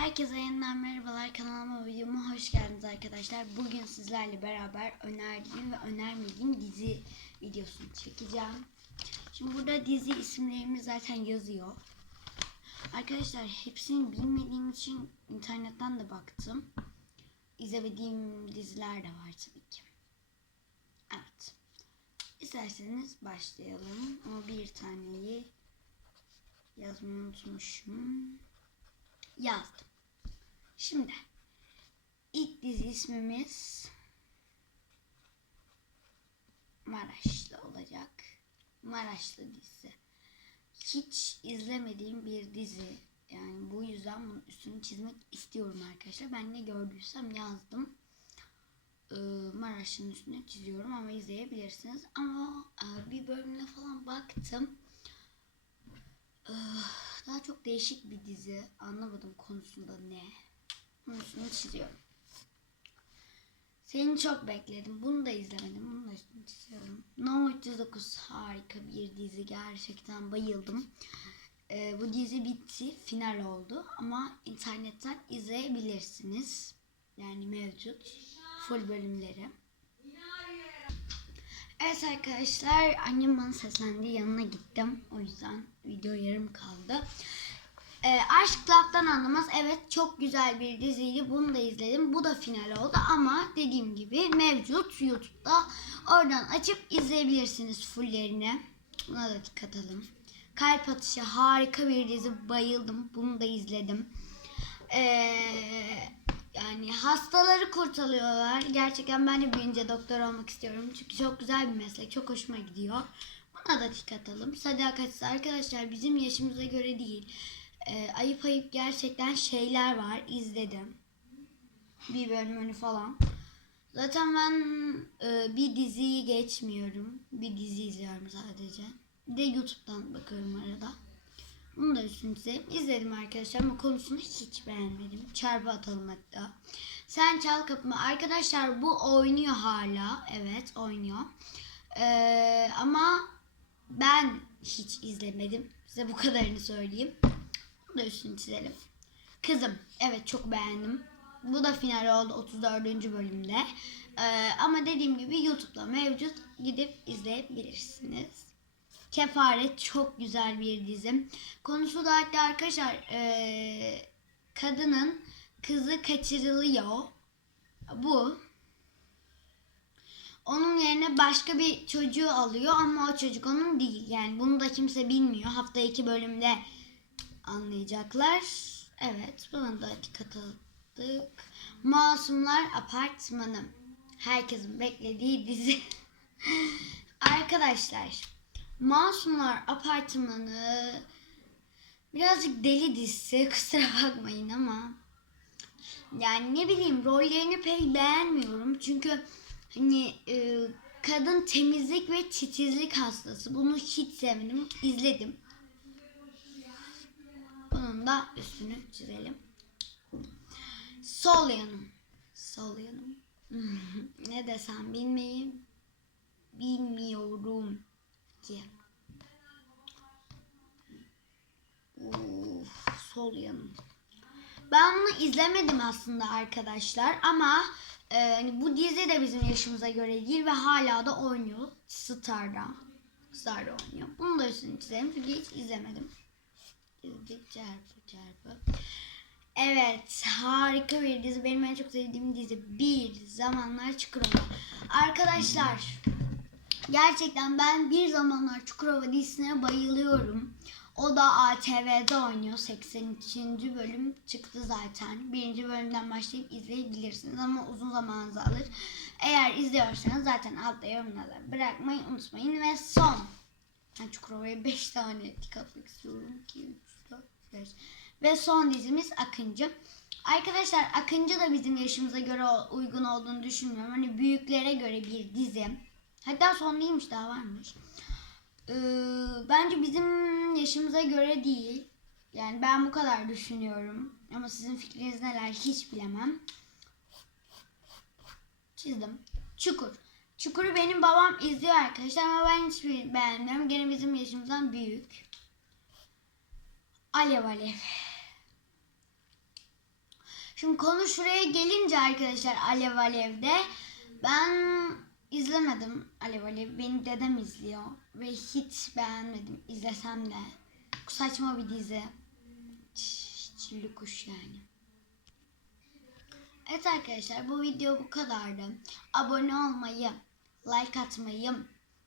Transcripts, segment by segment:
Herkese yeniden merhabalar kanalıma videoma hoş geldiniz arkadaşlar. Bugün sizlerle beraber önerdiğim ve önermediğim dizi videosunu çekeceğim. Şimdi burada dizi isimlerimiz zaten yazıyor. Arkadaşlar hepsini bilmediğim için internetten de baktım. İzlemediğim diziler de var tabii ki. Evet. İsterseniz başlayalım. Ama bir taneyi yazmayı unutmuşum yazdım. Şimdi ilk dizi ismimiz Maraşlı olacak. Maraşlı dizisi. Hiç izlemediğim bir dizi. Yani bu yüzden bunun üstünü çizmek istiyorum arkadaşlar. Ben ne gördüysem yazdım. Ee, Maraş'ın üstüne çiziyorum ama izleyebilirsiniz. Ama e, bir bölümüne falan baktım. Ee, daha çok değişik bir dizi. Anlamadım konusunda ne. Bunun üstünü çiziyorum. Seni çok bekledim. Bunu da izlemedim. Bunu da üstünü çiziyorum. No 309 harika bir dizi. Gerçekten bayıldım. Ee, bu dizi bitti. Final oldu. Ama internetten izleyebilirsiniz. Yani mevcut. Full bölümleri. Evet arkadaşlar annem bana seslendi yanına gittim o yüzden video yarım kaldı. Ee, Aşk Club'dan anlamaz evet çok güzel bir diziydi bunu da izledim bu da final oldu ama dediğim gibi mevcut YouTube'da oradan açıp izleyebilirsiniz fulllerini. Buna da dikkat alın. Kalp atışı harika bir dizi bayıldım bunu da izledim. Eee yani hastaları kurtarıyorlar. Gerçekten ben de büyünce doktor olmak istiyorum. Çünkü çok güzel bir meslek. Çok hoşuma gidiyor. Buna da dikkat atalım. Sadakatsiz arkadaşlar bizim yaşımıza göre değil. Ee, ayıp ayıp gerçekten şeyler var. İzledim. Bir bölümünü falan. Zaten ben e, bir diziyi geçmiyorum. Bir dizi izliyorum sadece. De YouTube'dan bakıyorum arada. Bunu da üstüne çizeyim. İzledim arkadaşlar ama konusunu hiç beğenmedim. Çarpı atalım hatta. Sen çal kapımı. Arkadaşlar bu oynuyor hala. Evet oynuyor. Ee, ama ben hiç izlemedim. Size bu kadarını söyleyeyim. Da üstünü çizelim. Kızım. Evet çok beğendim. Bu da final oldu 34. bölümde. Ee, ama dediğim gibi YouTube'da mevcut. Gidip izleyebilirsiniz. Kefaret çok güzel bir dizim. Konusu da hatta arkadaşlar eee, kadının kızı kaçırılıyor. Bu. Onun yerine başka bir çocuğu alıyor ama o çocuk onun değil. Yani bunu da kimse bilmiyor. Hafta iki bölümde anlayacaklar. Evet buna da dikkat aldık. Masumlar Apartmanı. Herkesin beklediği dizi. Arkadaşlar Masumlar Apartmanı birazcık deli dizisi kusura bakmayın ama yani ne bileyim rollerini pek beğenmiyorum çünkü hani e, kadın temizlik ve titizlik hastası bunu hiç sevmedim izledim da üstünü çizelim sol yanım sol yanım ne desem bilmeyeyim bilmiyorum ki. Uf, sol yanım. Ben bunu izlemedim aslında arkadaşlar ama e, hani bu dizi de bizim yaşımıza göre değil ve hala da oynuyor Star'da. Star'da oynuyor. Bunu da üstüne çizelim çünkü hiç izlemedim. İzledik çarpı çarpı. Evet harika bir dizi. Benim en çok sevdiğim dizi. Bir zamanlar Çukurova. Arkadaşlar Gerçekten ben bir zamanlar Çukurova dizisine bayılıyorum. O da ATV'de oynuyor. 82. bölüm çıktı zaten. Birinci bölümden başlayıp izleyebilirsiniz ama uzun zamanınızı alır. Eğer izliyorsanız zaten altta yorumlarda bırakmayı unutmayın. Ve son. Ben Çukurova'ya 5 tane tik atmak istiyorum. 2, 3, 4, 5. Ve son dizimiz Akıncı. Arkadaşlar Akıncı da bizim yaşımıza göre uygun olduğunu düşünmüyorum. Hani büyüklere göre bir dizi. Hatta son değilmiş daha varmış. Ee, bence bizim yaşımıza göre değil. Yani ben bu kadar düşünüyorum. Ama sizin fikriniz neler hiç bilemem. Çizdim. Çukur. Çukur'u benim babam izliyor arkadaşlar ama ben hiç beğenmiyorum. Gene bizim yaşımızdan büyük. Alev alev. Şimdi konu şuraya gelince arkadaşlar Alev Alev'de ben izlemedim Alev Alev. Beni dedem izliyor ve hiç beğenmedim izlesem de. Saçma bir dizi. Çilli kuş yani. Evet arkadaşlar bu video bu kadardı. Abone olmayı, like atmayı,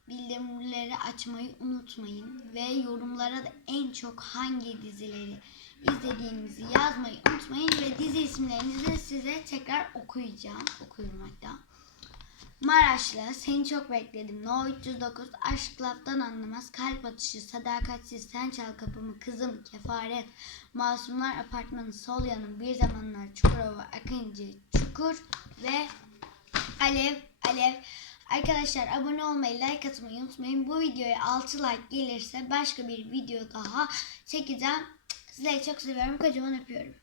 bildirimleri açmayı unutmayın. Ve yorumlara da en çok hangi dizileri izlediğinizi yazmayı unutmayın. Ve dizi isimlerinizi size tekrar okuyacağım. Okuyorum hatta. Maraşlı, seni çok bekledim. No 309, aşk laftan anlamaz. Kalp atışı, sadakatsiz, sen çal kapımı, kızım, kefaret. Masumlar apartmanı, sol yanım, bir zamanlar Çukurova, Akıncı, Çukur ve Alev, Alev. Arkadaşlar abone olmayı, like atmayı unutmayın. Bu videoya 6 like gelirse başka bir video daha çekeceğim. Sizleri çok seviyorum. Kocaman öpüyorum.